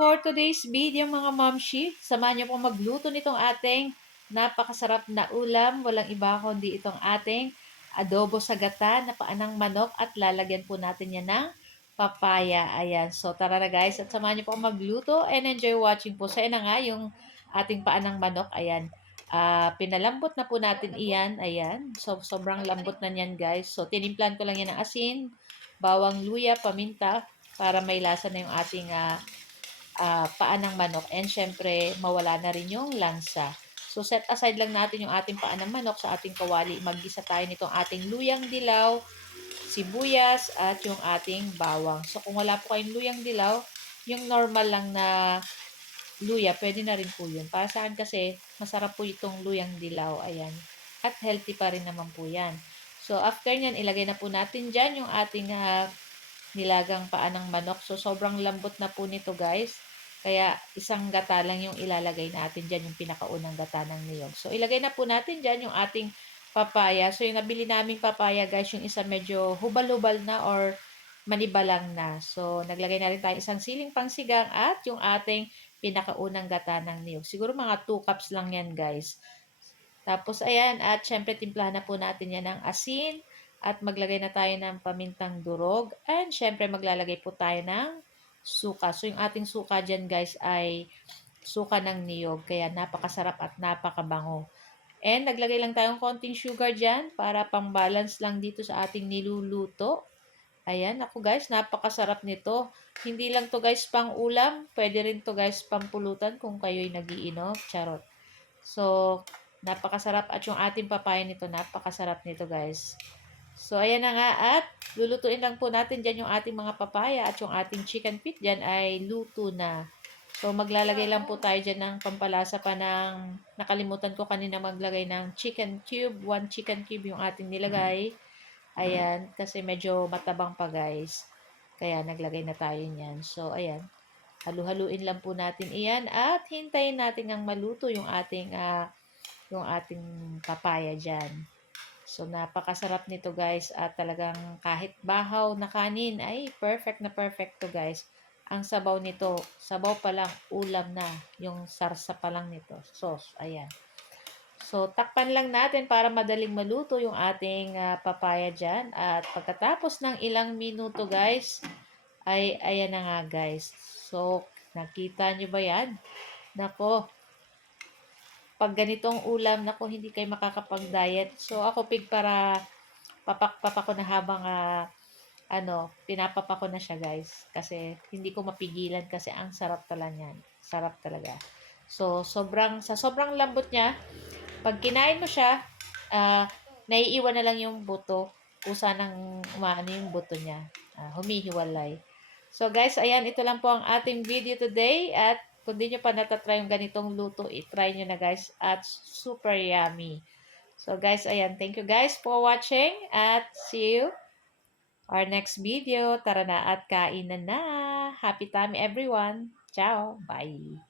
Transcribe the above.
for today's video mga momshi, samahan niyo pong magluto nitong ating napakasarap na ulam. Walang iba kundi itong ating adobo sa gata na paanang manok at lalagyan po natin yan ng papaya. Ayan, so tara na guys at samahan niyo pong magluto and enjoy watching po. So na nga yung ating paanang manok. Ayan, pinalambot na po natin iyan. Ayan, so sobrang lambot na niyan guys. So tinimplan ko lang yan ng asin, bawang, luya, paminta para may lasa na yung ating paa ng manok and syempre mawala na rin yung lansa. So set aside lang natin yung ating paa ng manok sa ating kawali. Maggisa tayo nitong ating luyang dilaw, sibuyas at yung ating bawang. So kung wala po kayong luyang dilaw, yung normal lang na luya, pwede na rin po yun. Para sa akin kasi masarap po itong luyang dilaw. Ayan. At healthy pa rin naman po yan. So after nyan, ilagay na po natin dyan yung ating nilagang paa ng manok. So, sobrang lambot na po nito guys. Kaya, isang gata lang yung ilalagay natin dyan, yung pinakaunang gata ng niyog. So, ilagay na po natin dyan yung ating papaya. So, yung nabili naming papaya guys, yung isa medyo hubal-hubal na or manibalang na. So, naglagay na rin tayo isang siling pangsigang at yung ating pinakaunang gata ng niyog. Siguro mga 2 cups lang yan guys. Tapos, ayan, at syempre, timplahan na po natin yan ng asin. At maglagay na tayo ng pamintang durog. And syempre, maglalagay po tayo ng suka. So, yung ating suka dyan, guys, ay suka ng niyog. Kaya, napakasarap at napakabango. And, naglagay lang tayong konting sugar dyan para pang-balance lang dito sa ating niluluto. Ayan, ako guys, napakasarap nito. Hindi lang to guys pang ulam. Pwede rin to guys pampulutan kung kayo'y nagiinom. Charot. So, napakasarap at yung ating papaya nito, napakasarap nito guys. So, ayan na nga at lulutuin lang po natin dyan yung ating mga papaya at yung ating chicken feet dyan ay luto na. So, maglalagay lang po tayo dyan ng pampalasa pa ng, nakalimutan ko kanina maglagay ng chicken cube. 1 chicken cube yung ating nilagay. Ayan, kasi medyo matabang pa guys. Kaya naglagay na tayo niyan. So, ayan. Halu-haluin lang po natin iyan at hintayin natin ang maluto yung ating papaya dyan. So, napakasarap nito guys at talagang kahit bahaw na kanin ay perfect na perfect to guys. Ang sabaw nito, sabaw pa lang, ulam na. Yung sarsa pa lang nito, sauce, ayan. So, takpan lang natin para madaling maluto yung ating papaya dyan. At pagkatapos ng ilang minuto guys, ay ayan na nga guys. So, nakita nyo ba yan? Nako, pag ganitong ulam, nako, hindi kayo makakapag-diet. So, ako pig para papak ko na habang pinapapa ko na siya guys. Kasi hindi ko mapigilan kasi ang sarap talaga niyan. Sarap talaga. So, sa sobrang lambot niya, pag kinain mo siya, naiiwan na lang yung buto. Kusa ng umaano yung buto niya. Humihiwalay. So guys, ayan, ito lang po ang ating video today. At kung di nyo pa natatry yung ganitong luto, itry nyo na guys. At super yummy. So guys, ayan, thank you guys for watching. At see you our next video. Tara na at kainan na. Happy time everyone. Ciao. Bye.